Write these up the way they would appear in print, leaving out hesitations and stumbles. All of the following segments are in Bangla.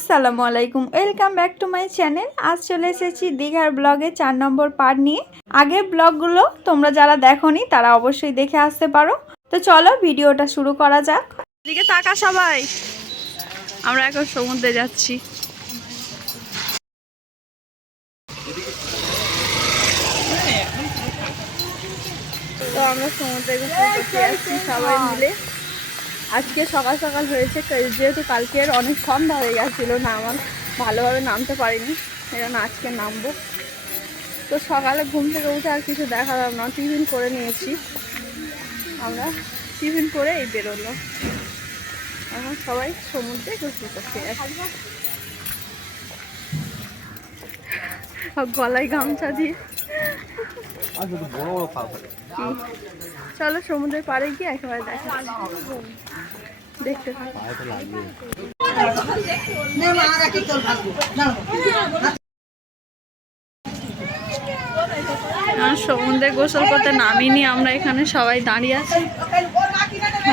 আসসালামু আলাইকুম, welcome back to my channel. আজ চলে এসেছি দীঘার ব্লগে 4 নম্বর পার্ট নিয়ে। আগের ব্লগগুলো তোমরা যারা দেখোনি তারা অবশ্যই দেখে আসতে পারো। তো চলো ভিডিওটা শুরু করা যাক। এদিকে তাকা সবাই, আমরা এখন সমুদ্রে যাচ্ছি। তো আমরা সমুদ্রে ঘুরতে যাচ্ছি সবাই মিলে। আজকে সকাল সকাল হয়েছে, যেহেতু কালকের অনেক সন্ধ্যা হয়ে গেছিলো, আমার ভালোভাবে নামতে পারিনি, সেজন্য আজকে নামবো। তো সকালে ঘুম থেকে উঠে আর কিছু দেখালাম না, টিফিন করে নিয়েছি। আমরা টিফিন করে এই বেরোলো, এখন সবাই সমুদ্রে গোসল করতে যাচ্ছে গলায় গামছা দিয়ে। চলো সমুদ্রের পাড়ে গিয়ে একেবারে দেখতে থাকো। সমুদ্রে গোসল করতে নামিনি আমরা, এখানে সবাই দাঁড়িয়ে আছি,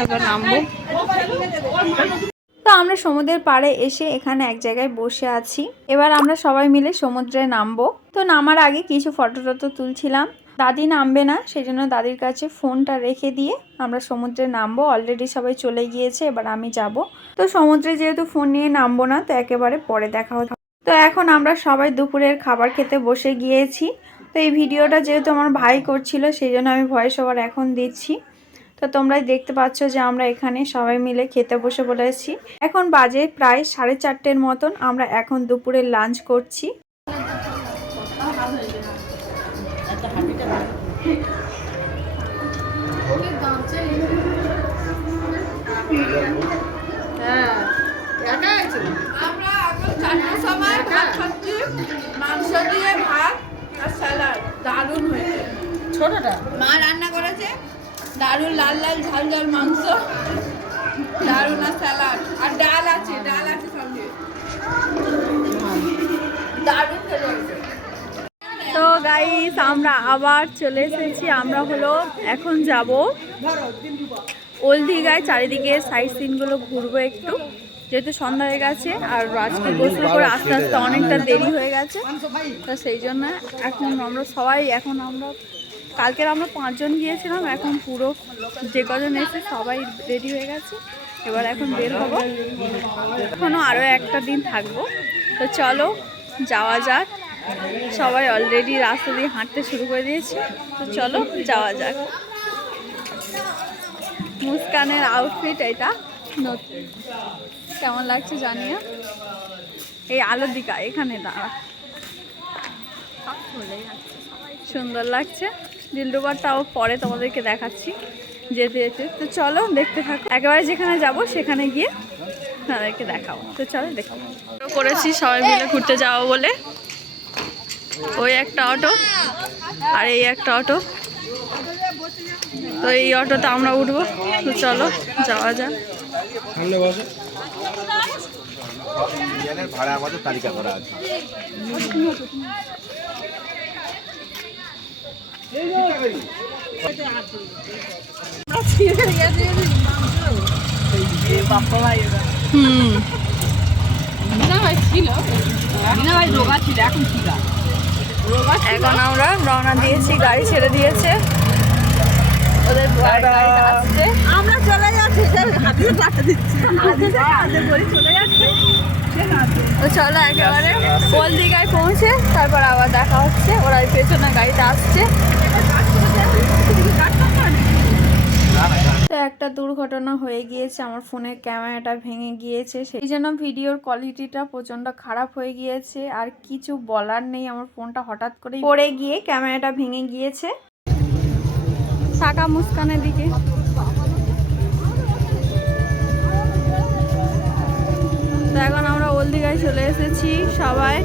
এবার নামবো। তো আমরা সমুদ্রের পাড়ে এসে এখানে এক জায়গায় বসে আছি। এবার আমরা সবাই মিলে সমুদ্রে নামবো। তো নামার আগে কিছু ফটো টটো তুলছিলাম। দাদি নামবে না, সেই জন্য দাদির কাছে ফোনটা রেখে দিয়ে আমরা সমুদ্রে নামবো। অলরেডি সবাই চলে গিয়েছে, এবার আমি যাব। তো সমুদ্রে যেহেতু ফোন নিয়ে নামবো না, তো একেবারে পরে দেখা হবে। তো এখন আমরা সবাই দুপুরের খাবার খেতে বসে গিয়েছি। তো এই ভিডিওটা যেহেতু আমার ভাই করছিল, সেই জন্য আমি ভয়েস ওভার এখন দিচ্ছি। তো তোমরাই দেখতে পাচ্ছ যে আমরা এখানে সবাই মিলে খেতে বসে পড়েছি। এখন বাজে প্রায় 4:30 মতন। আমরা এখন দুপুরের লাঞ্চ করছি। আমরা এখন 4টার সময় ভাত খাচ্ছি, মাংস দিয়ে ভাত আর স্যালাড। দারুণ হয়েছে। ছোটটা মা রান্না করেছে, দারুণ লাল লাল ঝাল ঝাল মাংস, দারুণ আর স্যালাড আর ডাল আছে সঙ্গে, দারুণ খেতে হয়েছে। তো গাইস আমরা আবার চলে এসেছি। আমরা হলো এখন যাব ওল্ড দীঘায়, চারিদিকে সাইট সিনগুলো ঘুরবো একটু, যেহেতু সন্ধ্যা হয়ে গেছে আর আজকে গোসল করে আস্তে আস্তে অনেকটা দেরি হয়ে গেছে। তো সেই জন্য এখন আমরা সবাই, কালকের আমরা 5 জন গিয়েছিলাম, এখন পুরো যে কজন এসে সবাই রেডি হয়ে গেছে। এবার এখন বের হবো, এখনও আরও একটা দিন থাকবো। তো চলো যাওয়া যাক। সবাই অলরেডি রাস্তা দিয়ে হাঁটতে শুরু করে দিয়েছে, তো চলো যাওয়া যাক। মুস্কানের আউটফিট এটা নতুন, কেমন লাগছে জানিও। এই আলোর দিকা এখানে দাঁড়া, সুন্দর লাগছে। দিলরুবারটাও পরে তোমাদেরকে দেখাচ্ছি যেতে যেতে। তো চলো দেখতে থাকো, একেবারে যেখানে যাব সেখানে গিয়ে তাদেরকে দেখাবো। তো চলো দেখাবো। করেছি সবাই মিলে ঘুরতে যাবো বলে, ওই একটা অটো আর এই একটা অটো। তো এই অটোতে আমরা উঠবো। তো চলো যাওয়া যাক। ভাড়া আমাদের তালিকা করা আছে। এখন আমরা রওনা দিয়েছি, গাড়ি ছেড়ে দিয়েছে, ওদের গাড়িটা আসছে, আমরা চলে যাচ্ছি। তো চলো একেবারে ওল্ড দীঘায় পৌঁছে তারপর আবার দেখা হচ্ছে। ওরা পেছনে গাড়িটা আসছে। তো একটা দুর্ঘটনা হয়ে গিয়েছে, আমার ফোনের ক্যামেরাটা ভেঙে গিয়েছে, সেই জন্য ভিডিওর কোয়ালিটিটা প্রচণ্ড খারাপ হয়ে গিয়েছে। আর কিছু বলার নেই, আমার ফোনটা হঠাৎ করে পড়ে গিয়ে ক্যামেরাটা ভেঙে গিয়েছে। টাকা মুস্কানের দিকে। তো এখন আমরা ওল্ড দীঘায় চলে এসেছি সবাই।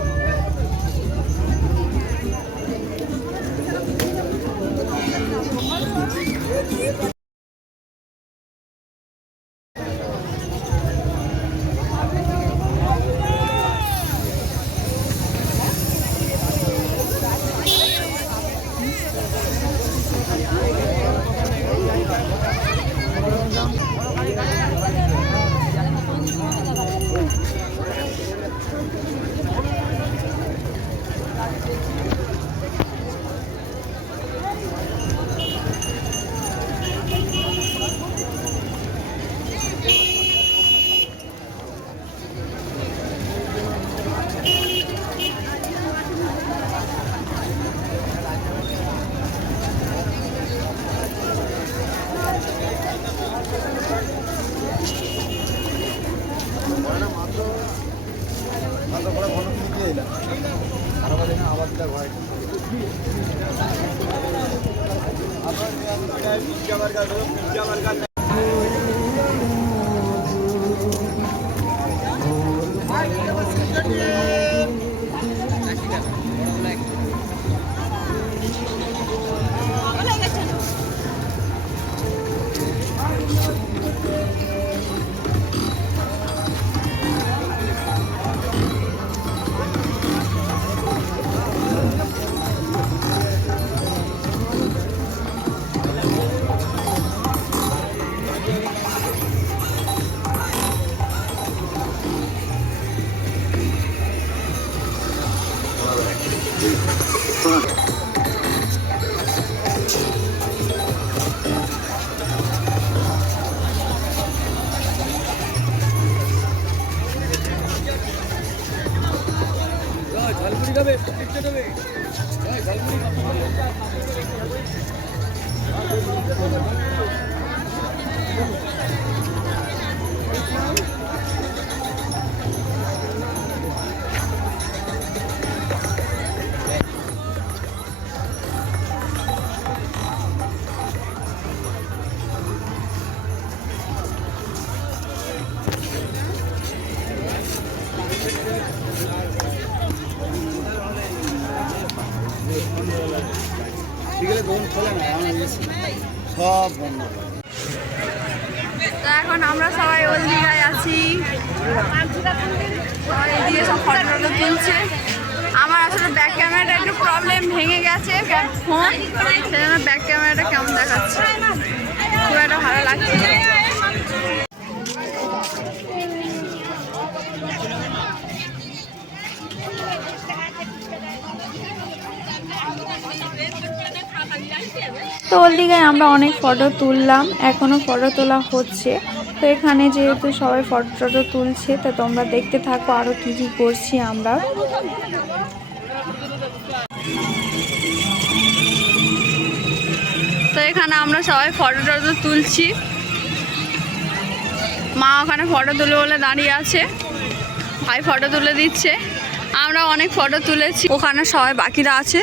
সব বন্ধ। তো এখন আমরা সবাই ওল দীঘায় আছি, সবাই এদিকে সব ফটো টটো তুলছে। আমার আসলে ব্যাক ক্যামেরাটা একটু প্রবলেম, ভেঙে গেছে ফোন, সেজন্য ব্যাক ক্যামেরাটা কেমন দেখাচ্ছে, খুব একটা ভালো লাগছে না। তো ওল দীঘায় আমরা অনেক ফটো তুললাম, এখনো ফটো তোলা হচ্ছে। তো এখানে যেহেতু সবাই ফটো টটো তুলছে, তো তোমরা দেখতে থাকো আরো কি কি করছি আমরা। তো এখানে আমরা সবাই ফটো টটো তুলছি, মা ওখানে ফটো তুলে বলে দাঁড়িয়ে আছে, ভাই ফটো তুলে দিচ্ছে, আমরা অনেক ফটো তুলেছি, ওখানে সবাই বাকিরা আছে।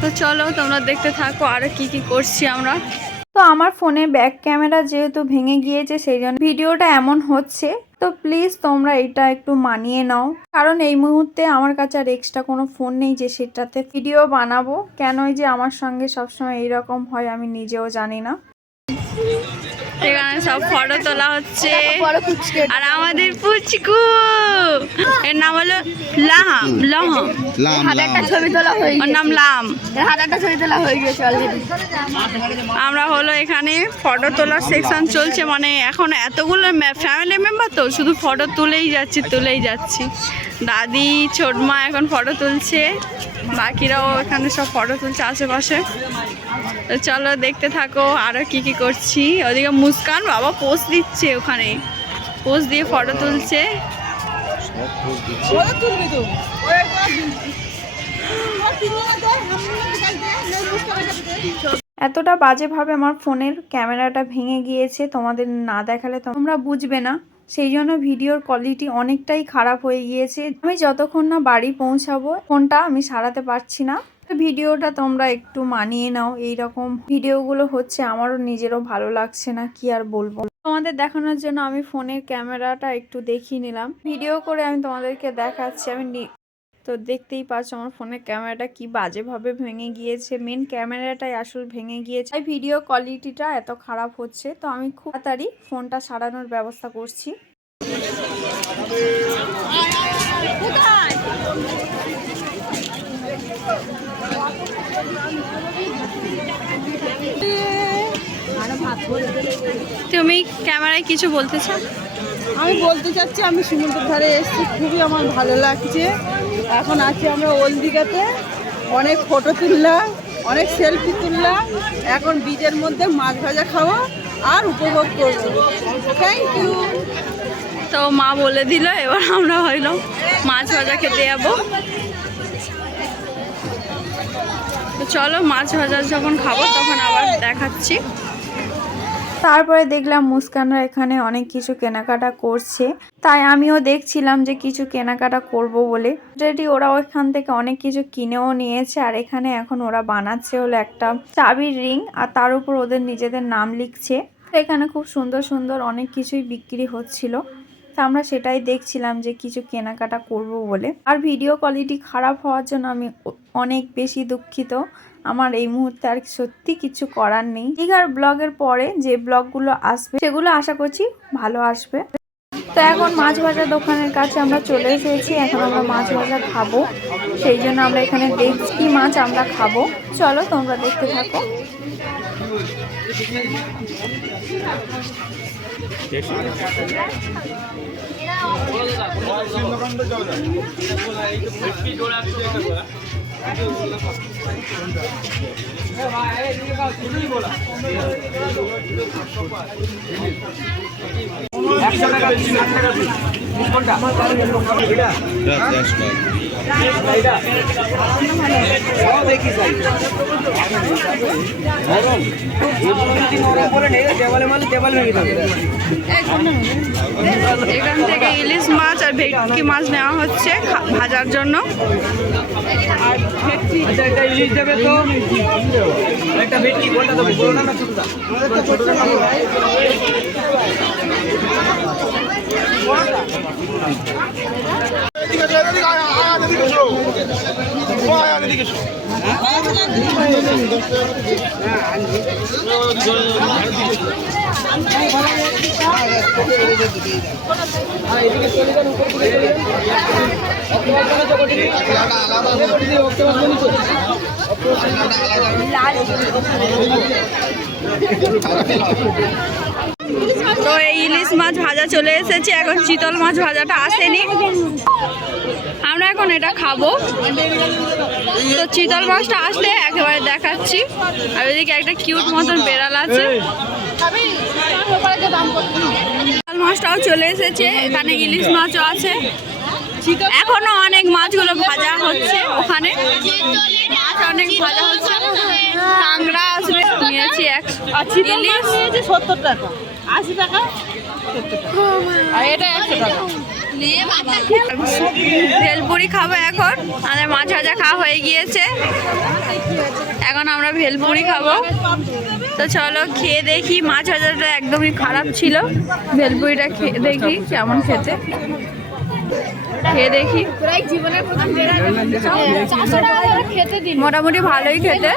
তো চলো তোমরা দেখতে থাকো আরো কি কি করছি আমরা। তো আমার ফোনে ব্যাক ক্যামেরা যেহেতু ভেঙে গিয়েছে, সেই জন্য ভিডিওটা এমন হচ্ছে। তো প্লিজ তোমরা এটা একটু মানিয়ে নাও, কারণ এই মুহূর্তে আমার কাছে আর এক্সট্রা কোনো ফোন নেই যে সেটাতে ভিডিও বানাবো। কেনই যে আমার সঙ্গে সবসময় এইরকম হয় আমি নিজেও জানি না। এখানে সব ফটো তোলা হচ্ছে, আর আমাদের পুচকু, এর নাম হলো লাহাম, ছবি তোলা হয়ে ওর নাম লাম, ছবি তোলা হয়ে গেছে অলরেডি। আমরা হলো এখানে ফটো তোলার সেকশন চলছে, মানে এখন এতগুলো ফ্যামিলি মেম্বার তো শুধু ফটো তুলেই যাচ্ছি। দাদি ছোটমা এখন ফটো তুলছে, বাকিরাও এখানে সব ফটো তুলছে আশেপাশে। তো চলো দেখতে থাকো আরো কি কি করছি। ওদিকে মুস্কান বাবা পোজ দিচ্ছে, ওখানে পোজ দিয়ে ফটো তুলছে। এতটা বাজেভাবে আমার ফোনের ক্যামেরাটা ভেঙে গিয়েছে, তোমাদের না দেখালে তোমরা বুঝবে না, সেই জন্য ভিডিওর কোয়ালিটি অনেকটাই খারাপ হয়ে গিয়েছে। আমি যতক্ষণ না বাড়ি পৌঁছাবো ফোনটা আমি সারাতে পারছি না। ভিডিওটা তোমরা একটু মানিয়ে নাও, এইরকম ভিডিওগুলো হচ্ছে আমারও নিজেরও ভালো লাগছে না, কি আর বলবো। তোমাদের দেখানোর জন্য আমি ফোনের ক্যামেরাটা একটু দেখিয়ে নিলাম, ভিডিও করে আমি তোমাদেরকে দেখাচ্ছি। তো দেখতেই পাচ্ছ আমার ফোনের ক্যামেরাটা কি বাজেভাবে ভেঙে গিয়েছে, মেন ক্যামেরাটাই আসলে ভেঙে গিয়েছে, তাই ভিডিও কোয়ালিটিটা এত খারাপ হচ্ছে। তো আমি খুব তাড়াতাড়ি ফোনটা সারানোর ব্যবস্থা করছি। তুমি ক্যামেরায় কিছু বলতে চাও? আমি বলতে চাচ্ছি আমি সমুদ্রের ধারে এসেছি, খুবই আমার ভালো লাগছে। এখন আছি আমরা ওল দীঘাতে, অনেক ফটো তুললাম, অনেক সেলফি তুললাম, এখন বীজের মধ্যে মাছ ভাজা খাওয়া আর উপভোগ করবো। Thank you. তো মা বলে দিল, এবার আমরা হইলো মাছ ভাজা খেতে যাবো। তো চলো মাছ ভাজা যখন খাবো তখন আবার দেখাচ্ছি। তারপরে দেখলাম মুস্কানরা এখানে অনেক কিছু কেনাকাটা করছে, তাই আমিও দেখছিলাম যে কিছু কেনাকাটা করব বলে। অলরেডি ওরা ওইখান থেকে অনেক কিছু কিনেও নিয়েছে, আর এখানে এখন ওরা বানাচ্ছে হলো একটা চাবির রিং, আর তার উপর ওদের নিজেদের নাম লিখছে। এখানে খুব সুন্দর সুন্দর অনেক কিছুই বিক্রি হচ্ছিল, তা আমরা সেটাই দেখছিলাম যে কিছু কেনাকাটা করব বলে। আর ভিডিও কোয়ালিটি খারাপ হওয়ার জন্য আমি অনেক বেশি দুঃখিত। আমার এই মুহূর্তে আর সত্যি কিছু করার নেই। দীঘার ব্লগের পরে যে ব্লগগুলো আসবে সেগুলো আশা করছি ভালো আসবে। তো এখন মাছ ভাজা দোকানের কাছে আমরা চলে এসেছি, এখন আমরা মাছ ভাজা খাবো, সেই জন্য আমরা এখানে দেখছি কি মাছ আমরা খাবো। চলো তোমরা দেখতে থাকো। এখান থেকে ইলিশ মাছ আর ভেটকি মাছ নেওয়া হচ্ছে ভাজার জন্য। ইলিশ দেবে তো একটা ভেটকি কোনটা দেবো, বড় না ছোটটা? তো এই ইলিশ মাছ ভাজা চলে এসেছে, এখন চিতল মাছ ভাজাটা আসেনি, আমরা এখন এটা খাবো। তো চিতল মাছটা আসলে একেবারে দেখাচ্ছি। আর ওইদিকে একটা কিউট মতন বেড়াল আছে। চিতল মাছটাও চলে এসেছে, এখানে ইলিশ মাছও আছে, এখনো অনেক মাছগুলো ভাজা হচ্ছে, ওখানে মাছ অনেক ভাজা হচ্ছে। কাঁকড়া আসবে, নিয়েছি এক ইলিশ 70 টাকা, 80 টাকা, আর এটা 100 টাকা। ভেলপুরি খাবো এখন, আমাদের মাছ ভাজা খাওয়া হয়ে গিয়েছে, এখন আমরা ভেলপুরি খাবো। তো চলো খেয়ে দেখি। মাছ ভাজাটা একদমই খারাপ ছিল, ভেলপুরিটা খেয়ে দেখি কেমন খেতে, খেয়ে দেখি। মোটামুটি ভালোই খেতে।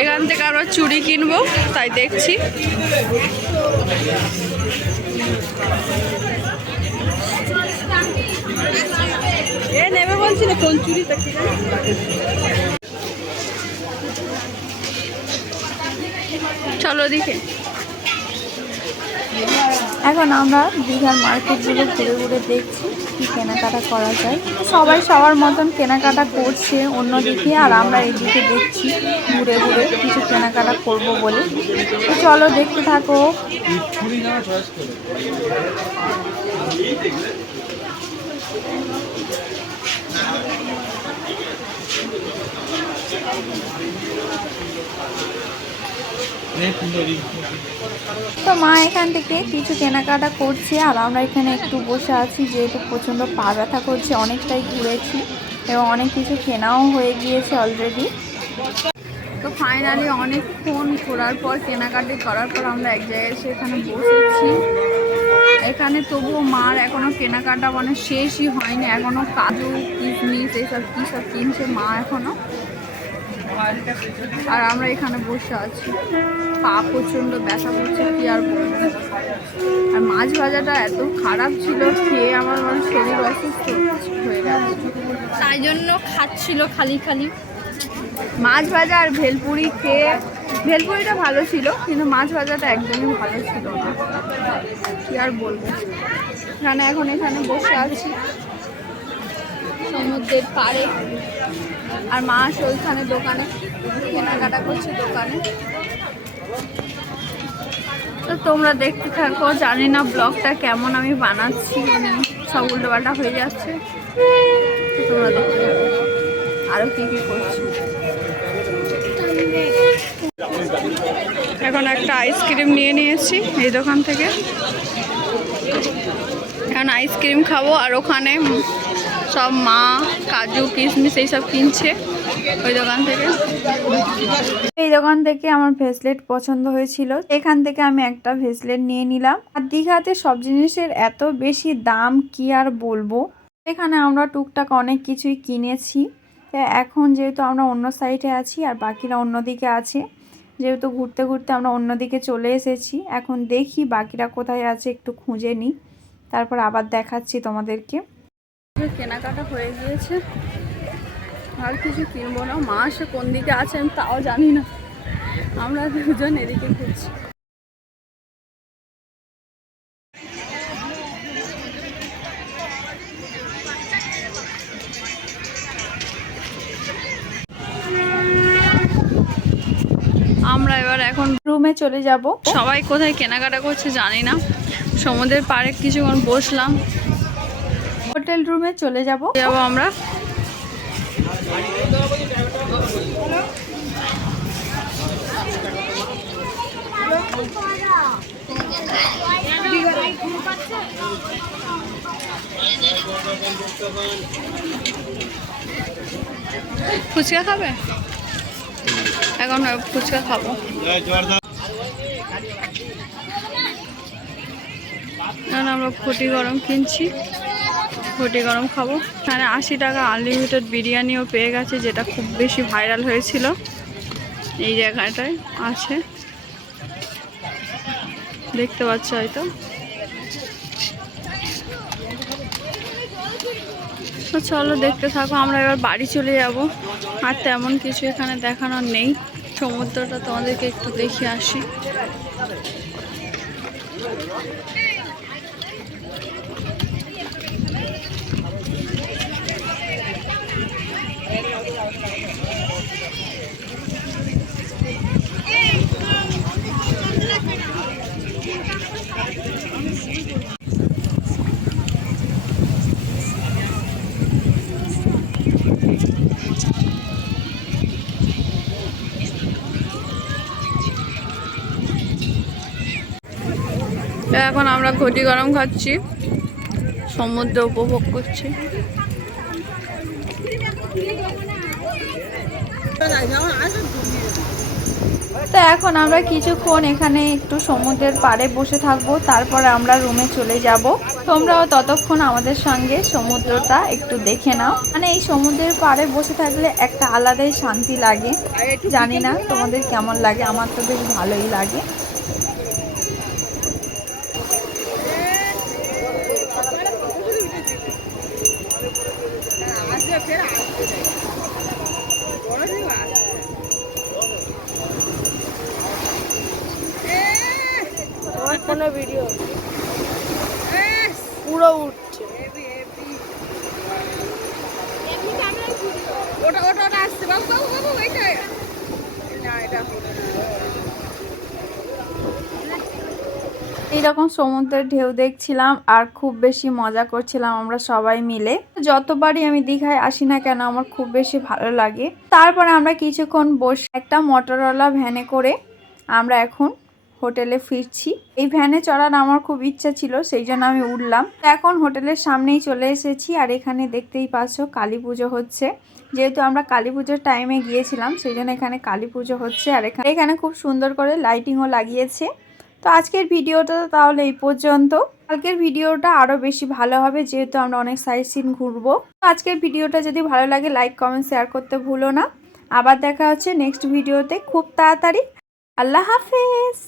এখান থেকে আমরা চুড়ি কিনবো, তাই দেখছি। নেবে বলছিল কোন চুড়ি, চলো দিকে। এখন আমরা দীঘার মার্কেটগুলো ঘুরে ঘুরে দেখছি কি কেনাকাটা করা যায়। সবাই সবার মতন কেনাকাটা করছে অন্যদিকে, আর আমরা এইদিকে দেখছি ঘুরে ঘুরে কিছু কেনাকাটা করব বলে। তো চলো দেখতে থাকো। তো মা এখান থেকে কিছু কেনাকাটা করছে, আর আমরা এখানে একটু বসে আছি, যেহেতু প্রচণ্ড পা ব্যথা করছে, অনেকটাই ঘুরেছি এবং অনেক কিছু কেনাও হয়ে গিয়েছে অলরেডি। তো ফাইনালি অনেকক্ষণ ঘোরার পর, কেনাকাটি করার পর আমরা এক জায়গায় এসে এখানে বসেছি। এখানে তবুও মার এখনও কেনাকাটা মানে শেষই হয়নি, এখনও কাজু কিশমিশ এইসব কী সব কিনছে মা এখনও, আর আমরা এখানে বসে আছি। পা প্রচণ্ড ব্যথা করছে, কি আর বলবো। আর মাছ ভাজাটা এত খারাপ ছিল, খেয়ে আমার মানে শরীর অসুস্থ হয়ে গেছে, তাই জন্য খাচ্ছিল খালি খালি। মাছ ভাজা আর ভেলপুরি খেয়ে, ভেলপুরিটা ভালো ছিল কিন্তু মাছ ভাজাটা একদমই ভালো ছিল না, কি আর বলবো। এখানে বসে আছি সমুদ্রের পাড়ে, আর মা ওইখানে দোকানে কেনাকাটা করছে দোকানে। তো তোমরা দেখতে থাকো, জানি না ব্লগটা কেমন আমি বানাচ্ছি, মানে সব উল্টোপাল্টা হয়ে যাচ্ছে, তো তোমরা দেখতে থাকো। আরো কি কি করছে। এখন একটা আইসক্রিম নিয়ে নিয়েছি এই দোকান থেকে। এখন আইসক্রিম খাবো আর ওখানে সব মা কাজু কিশমিশ এইসব কিনছে ওই দোকান থেকে। এই দোকান থেকে আমার ভেসলেট পছন্দ হয়েছিল, এখান থেকে আমি একটা ভেসলেট নিয়ে নিলাম। আর দীঘাতে সব জিনিসের এত বেশি দাম কি আর বলবো। এখানে আমরা টুকটাক অনেক কিছুই কিনেছি। এখন যেহেতু আমরা অন্য সাইডে আছি আর বাকিরা অন্যদিকে আছে, যেহেতু ঘুরতে ঘুরতে আমরা অন্যদিকে চলে এসেছি, এখন দেখি বাকিরা কোথায় আছে একটু খুঁজে নিই, তারপর আবার দেখাচ্ছি তোমাদেরকে। কেনাকাটা হয়ে গিয়েছে, আর কিছু কিনবো না। মা সে কোন দিকে আছে আমি তাও জানি না, আমরা দুজন এদিকে ঘুরছি। আমরা এবার এখন রুমে চলে যাব। সবাই কোথায় কেনাকাটা করছে জানি না। সমুদ্রের পাড়ে কিছুক্ষণ বসলাম, হোটেল রুমে চলে যাব আমরা। ফুচকা খাবে? এখন ফুচকা খাবো। এখন আমরা ঘটি গরম কিনছি, ঘটি গরম খাবো। এখানে 80 টাকা আনলিমিটেড বিরিয়ানিও পেয়ে গেছে, যেটা খুব বেশি ভাইরাল হয়েছিল। এই জায়গাটায় আছে, দেখতে পাচ্ছ হয়তো। তো চলো দেখতে থাকো, আমরা এবার বাড়ি চলে যাব। আর তেমন কিছু এখানে দেখানোর নেই, সমুদ্রটা তোমাদেরকে একটু দেখিয়ে আসি। এখন আমরা ঘটি গরম খাচ্ছি, সমুদ্র উপভোগ করছি। তো এখন আমরা কিছুক্ষণ এখানে একটু সমুদ্রের পাড়ে বসে থাকবো, তারপরে আমরা রুমে চলে যাব। তোমরাও ততক্ষণ আমাদের সঙ্গে সমুদ্রটা একটু দেখে নাও। মানে এই সমুদ্রের পাড়ে বসে থাকলে একটা আলাদাই শান্তি লাগে। জানি না তোমাদের কেমন লাগে, আমার তো বেশ ভালোই লাগে। কোনো ভিডিও পুরো উঠছে, ওটা ওটা ওটা আসছে। বাবু বাবু বাবু এইটা না, এটা এইরকম সমুদ্রের ঢেউ দেখছিলাম আর খুব বেশি মজা করছিলাম আমরা সবাই মিলে। যতবারই আমি দীঘায় আসি না কেন আমার খুব বেশি ভালো লাগে। তারপরে আমরা কিছুক্ষণ বসে একটা মোটরওয়ালা ভ্যানে করে আমরা এখন হোটেলে ফিরছি। এই ভ্যানে চড়ার আমার খুব ইচ্ছা ছিল, সেই জন্য আমি উঠলাম। এখন হোটেলের সামনেই চলে এসেছি, আর এখানে দেখতেই পাচ্ছ কালী পুজো হচ্ছে। যেহেতু আমরা কালী পুজোর টাইমে গিয়েছিলাম, সেই জন্য এখানে কালী পুজো হচ্ছে। আর এখানে খুব সুন্দর করে লাইটিংও লাগিয়েছে। তো আজকের ভিডিওটা তাহলে এই পর্যন্ত। কালকের ভিডিওটা আরও বেশি ভালো হবে, যেহেতু আমরা অনেক সাইট সিন ঘুরবো। তো আজকের ভিডিওটা যদি ভালো লাগে লাইক কমেন্ট শেয়ার করতে ভুলো না। আবার দেখা হচ্ছে নেক্সট ভিডিওতে খুব তাড়াতাড়ি। আল্লাহ হাফেজ।